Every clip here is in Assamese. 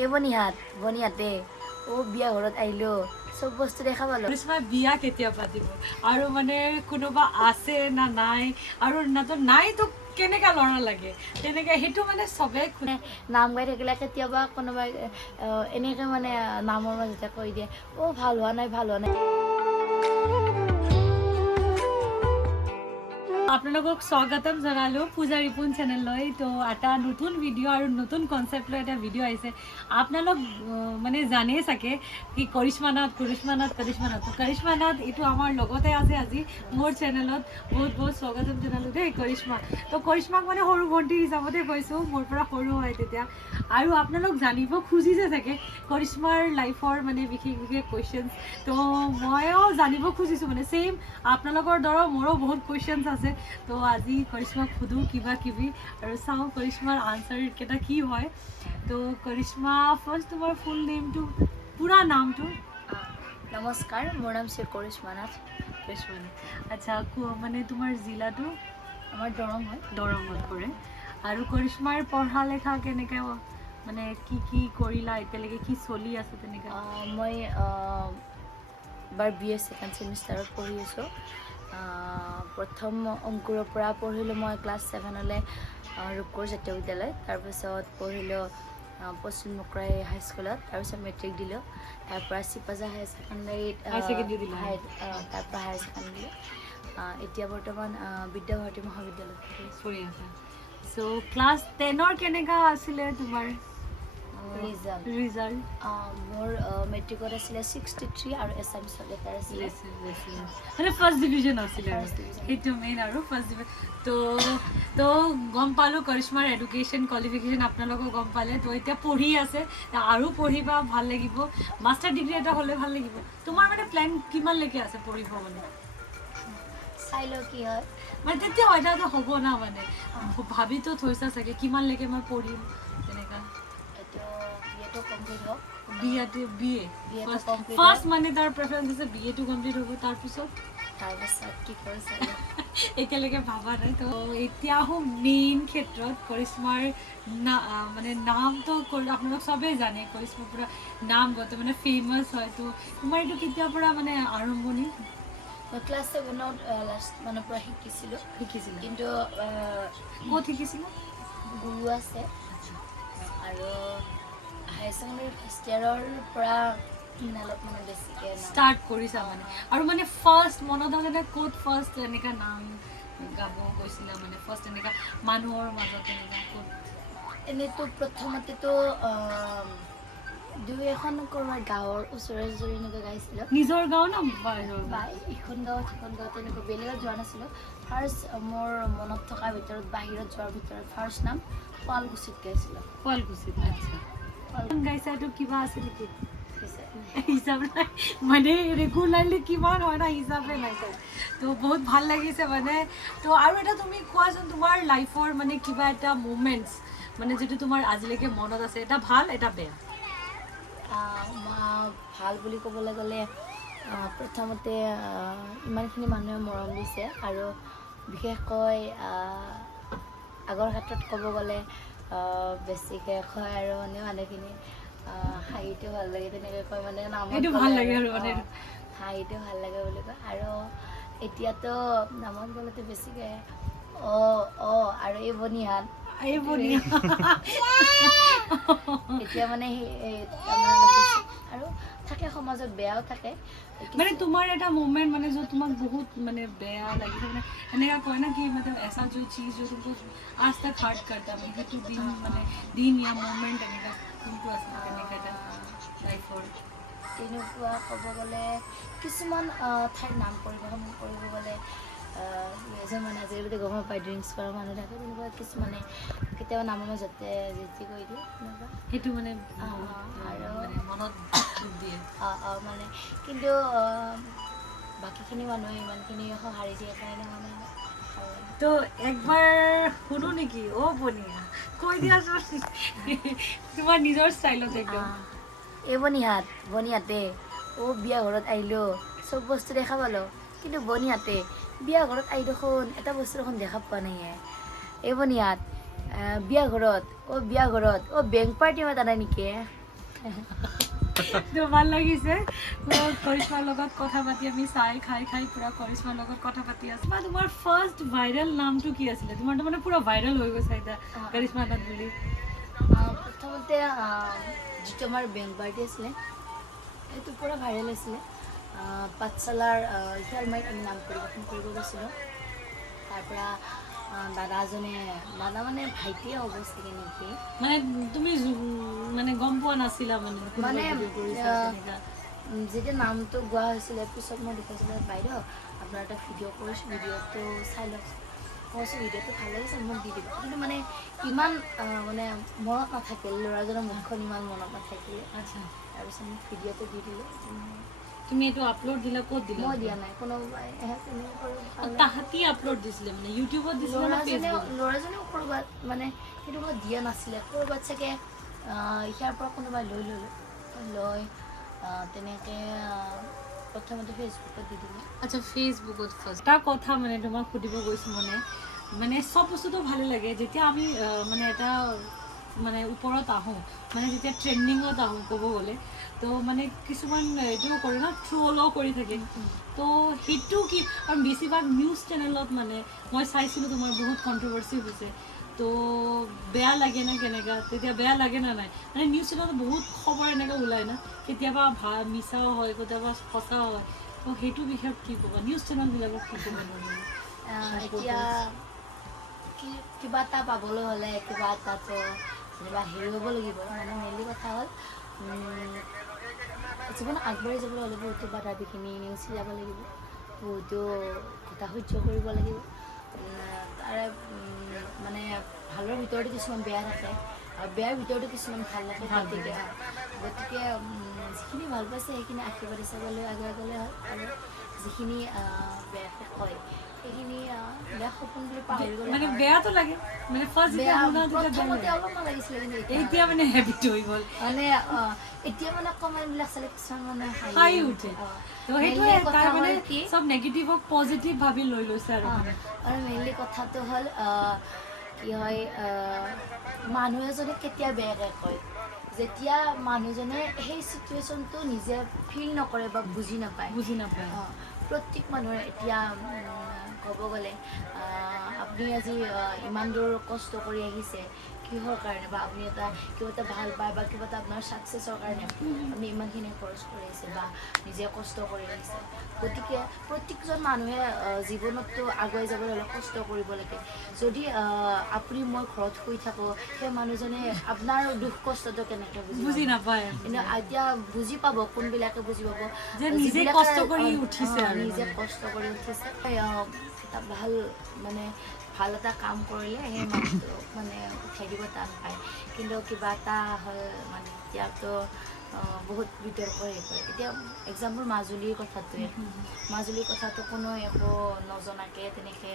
এই বনিহাতে ও বিয়া ঘৰত আহিলো সব বস্তু দেখা পালো কৰিশ্মা বিয়া কেতিয়া পাতিব আৰু মানে কোনোবা আছে না নাই আৰু নাই তো কেনেকা লৰা লাগে তেনেকে হেতু মানে সবে নাম গাই থাকিলে কেতিয়াবা কোনোবাই এনেকে মানে নামৰ মাজতে কৈ দিয়ে ও ভাল হোৱা নাই আপোনালোকক স্বাগতম জনালো পূজা ৰিপুন চেনেললৈ তো এটা নতুন ভিডিঅ' আৰু নতুন কনচেপ্ট লৈ এটা ভিডিঅ' আহিছে আপোনালোক মানে জানেই চাগে কি কৰিশ্মা নাথ এইটো আমাৰ লগতে আছে আজি মোৰ চেনেলত বহুত স্বাগতম জনালো দেই কৰিশ্মা তো কৰিশ্মাক মানে সৰু ভণ্টি হিচাপতে কৈছোঁ মোৰ পৰা সৰু হয় তেতিয়া আৰু আপোনালোক জানিব খুজিছে চাগে কৰিশ্মাৰ লাইফৰ মানে বিশেষ কুৱেশ্যনছ তো ময়ো জানিব খুজিছোঁ মানে ছেইম আপোনালোকৰ দৰে মোৰো বহুত কুৱেশ্যনছ আছে তো আজি কৰিশ্মাক সুধো কিবা কিবি আৰু চাওঁ কৰিশ্মাৰ আনচাৰ কেইটা কি হয় তো কৰিশ্মা ফাৰ্ষ্ট তোমাৰ ফুল নেমটো পুৰা নামটো নমস্কাৰ মোৰ নাম শ্ৰী কৰিশ্মা নাথ আচ্ছা মানে তোমাৰ জিলাটো আমাৰ দৰং হয় দৰঙত পৰে আৰু কৰিশ্মাৰ পঢ়া লেখা কেনেকৈ মানে কি কৰিলা এতিয়ালৈকে কি চলি আছে তেনেকৈ মই এবাৰ BA ছেকেণ্ড ছেমিষ্টাৰত পঢ়ি আছোঁ প্ৰথম অংকুৰৰ পৰা পঢ়িলোঁ মই ক্লাছ 7লৈ ৰূপকোঁৱৰ জাতীয় বিদ্যালয় তাৰপিছত পঢ়িলোঁ পশ্চিম মুকৰাই হাইস্কুলত তাৰপিছত মেট্ৰিক দিলোঁ তাৰপৰা চিপাঝা হায়াৰ ছেকেণ্ডেৰীত তাৰপৰা হায়াৰ ছেকেণ্ডেৰী এতিয়া বৰ্তমান বিদ্যাভাৰতী মহাবিদ্যালয়ত পঢ়ি আছা চ' ক্লাছ 10ৰ কেনেকুৱা আছিলে তোমাৰ ৰিজাল্ট মোৰ মেট্ৰিকত আছিলে 63 আৰু এছামিছত লেটাৰ আছিলে মানে ফাৰ্ষ্ট ডিভিজন আছিলে সেইটো মেইন আৰু ফাৰ্ষ্ট ডিভিজন তো গম পালোঁ কৰিশ্মাৰ এডুকেশ্যন কোৱালিফিকেশ্যন আপোনালোকক গম পালে তো এতিয়া পঢ়ি আছে আৰু পঢ়িবা ভাল লাগিব মাষ্টাৰ ডিগ্ৰী এটা হ'লে ভাল লাগিব তোমাৰ মানে প্লেন কিমানলৈকে আছে পঢ়িব মানে চাই লওঁ কি হয় মানে তেতিয়া এটাতো হ'ব না মানে ভাবিতো থৈছা চাগে কিমানলৈকে মই পঢ়িম তেনেকুৱা ফাৰ্ষ্ট মানে তাৰ প্ৰেফাৰেঞ্চ আছে BA টো কমপ্লিট হ'ব তাৰপিছত কি কৰে একেলগে ভাবা নাই তো এতিয়া আহোঁ মেইন ক্ষেত্ৰত কৰিশ্মাৰ মানে নামটো আপোনালোক চবেই জানে কৰিশ্মাৰ পুৰা নামগত মানে ফেমাছ হয় তো তোমাৰ এইটো কেতিয়াৰ পৰা মানে আৰম্ভণি মই ক্লাছ 7ত লাষ্ট মানৰ পৰা শিকিছিলোঁ কিন্তু ক'ত শিকিছিলোঁ গুৰু আছে আৰু হায়াৰ ছেকেণ্ডেৰী ফাৰ্ষ্ট ইয়াৰৰ পৰা অলপ মানে বেছিকৈ ষ্টাৰ্ট কৰিছা মানে আৰু মানে ফাৰ্ষ্ট মনত আছে ক'ত ফাৰ্ষ্ট এনেকুৱা নাম গাব গৈছিলা মানে ফাৰ্ষ্ট এনেকুৱা মানুহৰ মাজত এনেকুৱা ক'ত এনেইতো প্ৰথমতেতো দুই এখন ক'ৰবাৰ গাঁৱৰ ওচৰে এনেকৈ গাইছিলোঁ নিজৰ গাঁও না ইখন গাঁৱত সিখন গাঁৱত তেনেকৈ বেলেগত যোৱা নাছিলোঁ ফাৰ্ষ্ট মোৰ মনত থকাৰ ভিতৰত বাহিৰত যোৱাৰ ভিতৰত ফাৰ্ষ্ট নাম শুৱালকুছিত গাইছিলোঁ শুৱালকুছিত আচ্ছা গাইছা এইটো কিবা আছে নেকি হিচাপ নাই মানে ৰেগুলাৰলি কিমান হয় না হিচাপে নাই তো বহুত ভাল লাগিছে মানে তো আৰু এটা তুমি কোৱাচোন তোমাৰ লাইফৰ মানে কিবা এটা মুমেণ্টছ মানে যিটো তোমাৰ আজিলৈকে মনত আছে এটা ভাল এটা বেয়া ভাল বুলি ক'বলৈ গ'লে প্ৰথমতে ইমানখিনি মানুহে মৰম দিছে আৰু বিশেষকৈ আগৰ ক্ষেত্ৰত ক'ব গ'লে বেছিকৈ কয় আৰু মানে মানুহখিনি হাঁহিটো ভাল লাগে তেনেকৈ কয় মানে নামত ভাল লাগে আৰু মানে হাঁহিটো ভাল লাগে বুলি কয় আৰু এতিয়াতো নামত গ'লেতো বেছিকৈ আৰু এই বনিহাত এতিয়া মানে আৰু থাকে সমাজত বেয়াও থাকে মানে তোমাৰ এটা মুভমেণ্ট মানে য'ত তোমাক বহুত মানে বেয়া লাগিছে মানে এনেকুৱা কয় না কি মানে এসা जो चीज जो तुमको आज तक हर्ट करता है সেইটো দিন মানে দিন या মুভমেণ্ট এনেকুৱা কোনটো আছে তেনেকুৱা এটা লাইফৰ তেনেকুৱা ক'ব গ'লে কিছুমান ঠাইৰ নাম পৰিৱেশন কৰিব গ'লে মানে আজিকালি গম পায় ড্ৰিংকছ কৰা মানুহ থাকে তেনেকুৱা কিছুমানে কেতিয়াবা নামৰ মাজতে যি কৰি দিয়ে তেনেকুৱা সেইটো মানে আৰু মনত দিয়ে মানে কিন্তু বাকীখিনি মানুহে ইমানখিনি সঁহাৰি দিয়ে কাৰণে মানে তো একবাৰ শুনো নেকি বনিয়া কৈ দিয়াচোন তোমাৰ নিজৰ ষ্টাইলত একদম এই বনিহাতে বিয়া ঘৰত আহিলোঁ চব বস্তু দেখা পালোঁ কিন্তু বনিহাতে বিয়া ঘৰত আহি দেখোন এটা বস্তু দেখোন দেখা পোৱা নাই এই বনিহাত বিয়া ঘৰত বেংক পাৰ্টি মাতা নাই নেকি তো ভাল লাগিছে কৰিশ্মাৰ লগত কথা পাতি আমি চাই খাই পুৰা কৰিশ্মাৰ লগত কথা পাতি আছো তোমাৰ ফাৰ্ষ্ট ভাইৰেল নামটো কি আছিলে তোমাৰ তো মানে পুৰা ভাইৰেল হৈ গৈছে এটা কৰিশ্মা নাথ বুলি প্ৰথমতে যিটো আমাৰ বেংক বাৰ্ডে আছিলে সেইটো পুৰা ভাইৰেল আছিলে পাঠশালাৰ ইয়াৰ মই নাম পৰিৱেশন কৰিব গৈছিলোঁ তাৰপৰা দাদা মানে ভাইটিয়ে হ'ব চাগে নেকি মানে তুমি মানে গম পোৱা নাছিলা মানে যেতিয়া নামটো গোৱা হৈছিলে পিছত মই দেখাইছিলোঁ বাইদেউ আপোনাৰ এটা ভিডিঅ' কৰিছোঁ ভিডিঅ'টো চাই লওক কৈছোঁ ভিডিঅ'টো ভাল লাগিছে মোক দি দিব কিন্তু মানে ইমান মানে মনত নাথাকিল ল'ৰাজনৰ মুখখন ইমান মনত নাথাকিলে আচ্ছা তাৰপিছত মোক ভিডিঅ'টো দি দিলোঁ তুমি এইটো আপলোড দিলা ক'ত দিলা মই দিয়া নাই কোনোবাই তাহাঁতি আপলোড দিছিলে মানে ইউটিউবত দিছিলে না ফেচবুকত ল'ৰাজনেও ক'ৰবাত মানে সেইটো মই দিয়া নাছিলে ক'ৰবাত চাগে ইয়াৰ পৰা কোনোবাই লৈ তেনেকৈ প্ৰথমতে ফেচবুকত দি দিলে আচ্ছা ফেচবুকত ফাৰ্ষ্ট এটা কথা মানে তোমাক সুধিব গৈছোঁ মানে চব বস্তুটো ভালে লাগে যেতিয়া আমি মানে এটা মানে ওপৰত আহোঁ মানে যেতিয়া ট্ৰেণ্ডিঙত আহোঁ ক'ব গ'লে তো মানে কিছুমান এইটোও কৰে ন ট্ৰলো কৰি থাকে তো সেইটো কি আৰু বেছিভাগ নিউজ চেনেলত মানে মই চাইছিলোঁ তোমাৰ বহুত কণ্ট্ৰভাৰ্চি হৈছে তো বেয়া লাগে না কেনেকুৱা তেতিয়া বেয়া লাগে না নাই মানে নিউজ চেনেলত বহুত খবৰ এনেকৈ ওলায় না কেতিয়াবা মিছাও হয় কেতিয়াবা সঁচাও হয় তো সেইটো বিষয়ত কি ক'বা নিউজ চেনেলবিলাকক কি ক'ব এতিয়া কিবা এটা পাবলৈ হ'লে কিবা এটাতো যেনিবা হেৰি হ'ব লাগিব মানে মেইনলি কথা হ'ল জীৱন আগবাঢ়ি যাবলৈ হ'লে বহুতো বাধা বিঘিনি নেওচি যাব লাগিব বহুতো কথা সহ্য কৰিব লাগিব তাৰে মানে ভালৰ ভিতৰতো কিছুমান বেয়া থাকে আৰু বেয়াৰ ভিতৰতো কিছুমান ভাল থাকে গতিকে যিখিনি ভাল পাইছে সেইখিনি আশীৰ্বাদ হিচাপলৈ আগুৱাই গ'লে হয় আৰু যিখিনি বেয়া হয় সেইখিনি বেয়া সপোন বুলি পাহৰি গ'লে মানে বেয়াটো লাগে মানে ফাৰ্ষ্ট প্ৰথমতে অলপমান লাগিছিলে কিন্তু এতিয়া মানে হেবিট হৈ গ'ল মানে এতিয়া মানে কমেণ্টবিলাক চালে কিছুমান মানে হাঁহি উঠে তো সেইটোৱে তাৰ মানে চব নেগেটিভক পজিটিভ ভাবি লৈ লৈছে আৰু মেইনলি কথাটো হ'ল কি হয় মানুহ এজনে কেতিয়া বেয়াকৈ কয় যেতিয়া মানুহজনে সেই চিটুৱেশ্যনটো নিজে ফিল নকৰে বা বুজি নাপায় প্ৰত্যেক মানুহৰ এতিয়া ক'ব গ'লে আপুনি আজি ইমান দূৰ কষ্ট কৰি আহিছে কিহৰ কাৰণে বা আপুনি কিবা এটা ভাল পায় বা কিবা এটা আপোনাৰ ছাকচেছৰ কাৰণে আপুনি ইমানখিনি খৰচ কৰি আহিছে বা নিজে কষ্ট কৰি আহিছে গতিকে প্ৰত্যেকজন মানুহে জীৱনততো আগুৱাই যাবলৈ হ'লে কষ্ট কৰিব লাগে যদি আপুনি মই ঘৰত শুই থাকোঁ সেই মানুহজনে আপোনাৰ দুখ কষ্টটো কেনেকৈ বুজি নাপায় কিন্তু এতিয়া বুজি পাব কোনবিলাকে বুজি পাব নিজে কষ্ট কৰি উঠিছে এটা ভাল এটা কাম কৰিলে সেই মানুহটো মানে উঠাই দিব টান পায় কিন্তু কিবা এটা হ'ল মানে এতিয়াতো বহুত বিতৰ্ক হেৰি কৰে এতিয়া এক্সাম্পল মাজুলীৰ কথাটো কোনো একো নজনাকৈ তেনেকৈ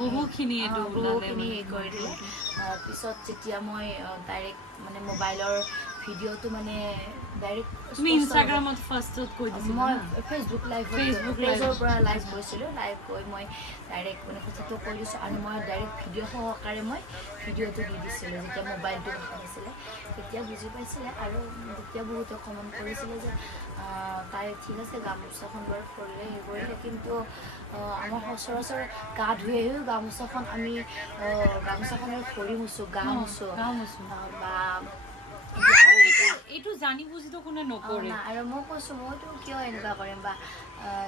বহুখিনি কৰি দিলে পিছত যেতিয়া মই ডাইৰেক্ট মানে মোবাইলৰ ভিডিঅ'টো মানে ডাইৰেক্ট তুমি ইনষ্টাগ্ৰামত ফাৰ্ষ্টত কৈ দিছিলা মই ফেচবুক পেজৰ পৰা লাইভ কৰিছিলোঁ লাইভ কৰি মই ডাইৰেক্ট মানে কথাটো কৈ দিছোঁ আৰু মই ডাইৰেক্ট ভিডিঅ' সহকাৰে মই ভিডিঅ'টো দি দিছিলোঁ যেতিয়া মোবাইলটো দেখা নাছিলে তেতিয়া বুজি পাইছিলে আৰু তেতিয়া বহুতে কমেণ্ট কৰিছিলে যে তাই ঠিক আছে গামোচাখন বাৰু কৰিলে হেৰি কৰিলে কিন্তু আমাৰ সচৰাচৰ গা ধুই আহিও গামোচাখন আমি গামোচাখনৰ ভৰি মুচোঁ গা মুচোঁ বা এইটো জানি বুজিতো কোনে নকৰে আৰু মই কৈছোঁ মইতো কিয় এনেকুৱা কৰিম বা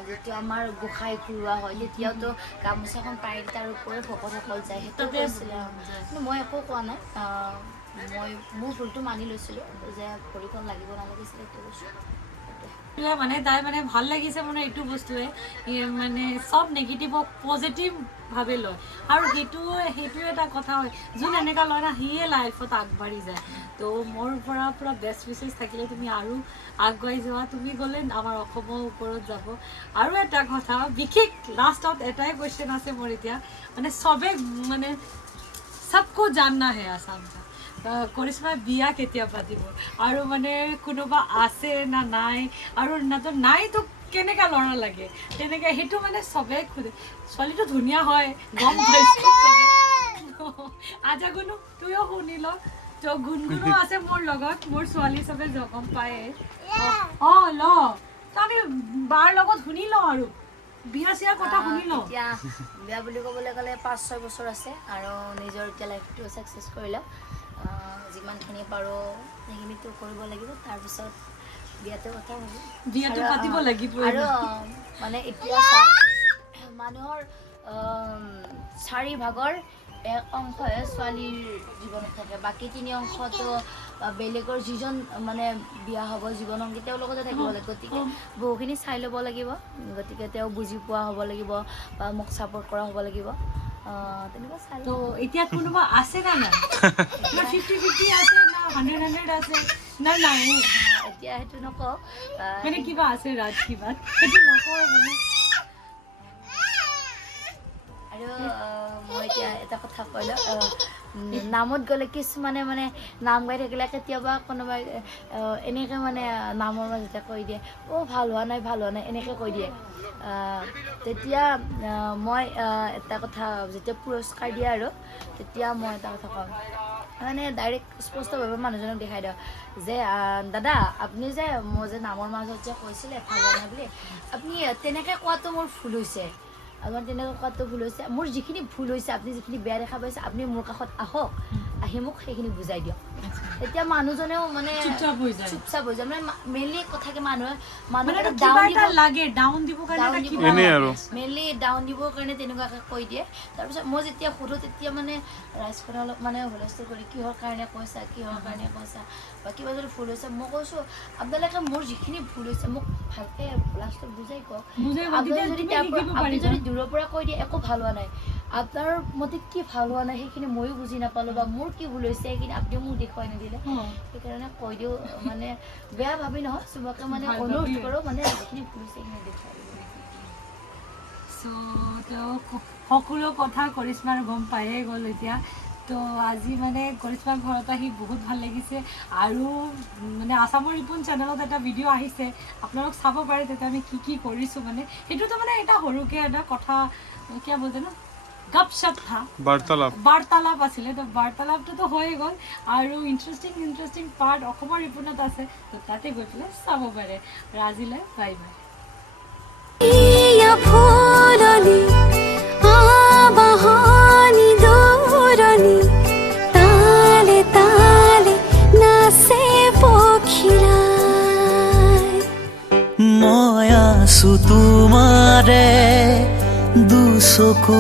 যেতিয়া আমাৰ গোসাঁই ঘূৰোৱা হয় তেতিয়াওতো গামোচাখন পাৰি তাৰ ওপৰত ভকতসকল যায় সেইটো কৈছিলে কিন্তু মই একো কোৱা নাই মই মোৰ ভুলটো মানি লৈছিলোঁ যে ভৰিখন লাগিব নালাগিছিলে সেইটো কৈছোঁ মানে তাই মানে ভাল লাগিছে মানে এইটো বস্তুৱে মানে চব নেগেটিভক পজিটিভ ভাবে লয় আৰু সেইটো এটা কথা হয় যোন এনেকুৱা লয় না সিয়ে লাইফত আগবাঢ়ি যায় তো মোৰ পৰা পুৰা বেষ্ট উইচেছ থাকিলে তুমি আৰু আগুৱাই যোৱা তুমি গ'লে আমাৰ অসমৰ ওপৰত যাব আৰু এটা কথা বিশেষ লাষ্টত এটাই কুৱেশ্যন আছে মোৰ এতিয়া মানে চবে মানে সবকো জাননা হে আসাম কা কৰিশ্মা বিয়া কেতিয়া পাতিব আৰু মানে কোনোবা আছে না নাই আৰু নাইতো কেনেকা ল'ৰা লাগে তেনেকৈ সেইটো মানে চবেই সোধে ছোৱালীটো ধুনীয়া হয় গম পাইছোঁ আজা গুনো তুইও শুনি ল তো গুণগুণো আছে মোৰ লগত, মোৰ ছোৱালী চবে গম পায়ে। ল তো আমি বাৰ লগত শুনি লওঁ আৰু বিয়া চিয়াৰ কথা শুনি লওঁ। এতিয়া বিয়া বুলি ক'বলৈ গ'লে 5-6 বছৰ আছে আৰু নিজৰ এতিয়া লাইফটো ছাকচেছ কৰিলে যিমানখিনি পাৰোঁ সেইখিনিতো কৰিব লাগিব, তাৰপিছত বিয়াটো কথা ভাবি বিয়াটো পাতিব লাগিব। আৰু মানে এতিয়া মানুহৰ 4 ভাগৰ 1 অংশহে ছোৱালীৰ জীৱনত থাকে, বাকী 3 অংশটো বেলেগৰ যিজন মানে বিয়া হ'ব জীৱনসংগী তেওঁৰ লগতে থাকিব লাগে। গতিকে বহুখিনি চাই ল'ব লাগিব, গতিকে তেওঁ বুজি পোৱা হ'ব লাগিব বা মোক ছাপোৰ্ট কৰা হ'ব লাগিব, তেনেকুৱা চাই। তো এতিয়া কোনোবা আছে না নাই? 50-50 আছে না 100-100 আছে না নাই? এতিয়া সেইটো নকওঁ, মানে কিবা আছে ৰাজ কিবা সেইটো নকওঁ মানে। আৰু মই এতিয়া এটা কথা কলো, নামত গ'লে কিছুমানে মানে নাম গাই থাকিলে কেতিয়াবা কোনোবাই এনেকৈ মানে নামৰ মাজতে কৈ দিয়ে ভাল হোৱা নাই ভাল হোৱা নাই এনেকৈ কৈ দিয়ে। তেতিয়া মই এটা কথা যেতিয়া পুৰস্কাৰ দিয়ে আৰু তেতিয়া মই এটা কথা কওঁ, মানে ডাইৰেক্ট স্পষ্টভাৱে মানুহজনক দেখাই দিওঁ যে দাদা আপুনি যে মোৰ যে নামৰ মাজত যে কৈছিলে ভাল হোৱা নাই বুলি, আপুনি তেনেকৈ কোৱাটো মোৰ ভুল হৈছে, আমাৰ তেনেকৈ কোৱাটো ভুল হৈছে, মোৰ যিখিনি ভুল হৈছে আপুনি যিখিনি বেয়া দেখা পাইছে আপুনি মোৰ কাষত আহক, আহি মোক সেইখিনি বুজাই দিয়ক। তেতিয়া মানুহজনেও মানে চুপচাপ হৈ যায়। মানে মেইনলি কথাকে মানুহে ডাউন দিবৰ কাৰণে তেনেকুৱাকৈ কৈ দিয়ে। তাৰপিছত মই যেতিয়া সোধোঁ তেতিয়া মানে ৰাইজখনে অলপ মানে হুলস্থুল কৰি কিহৰ কাৰণে কৈছা বা কিবা যদি ভুল হৈছে মই কৈছোঁ আপোনালোকে মোৰ যিখিনি ভুল হৈছে মোক ভালকৈ লাষ্টত বুজাই কওক। আপুনি যদি দূৰৰ পৰা কৈ দিয়ে একো ভাল হোৱা নাই, আপোনাৰ মতে কি ভাল হোৱা নাই সেইখিনি ময়ো বুজি নাপালোঁ বা মোৰ কি ভুল হৈছে সেইখিনি আপুনিও মোক দেখুৱাই নিদিলে, সেইকাৰণে কৈ দিওঁ মানে বেয়া ভাবি নহয়, চবকে মানে অনুৰোধ কৰোঁ মানে যিখিনি ভুল হৈছে সেইখিনি দেখুৱাই দিব। সকলো কথা কৰিশ্মাৰ গম পায়ে গ'ল এতিয়া। তো আজি মানে কৰিশ্মাৰ ঘৰত আহি বহুত ভাল লাগিছে। আৰু মানে আছামৰ ৰিপুন চেনেলত এটা ভিডিঅ' আহিছে, আপোনালোক চাব পাৰে তেতিয়া আমি কি কৰিছোঁ। মানে সেইটোতো মানে এটা সৰুকৈ এটা কথা কিয় বলতে ন গপশপ থা, বাৰ্তালাপ আছিলে। তো বাৰ্তালাপটোতো হৈয়ে গ'ল আৰু ইণ্টাৰেষ্টিং পাৰ্ট অসমৰ ৰিপুনত আছে, তো তাতে গৈ পেলাই চাব পাৰে। আজিলৈ বাই বাই। মই আছো তোমাৰে দুচকু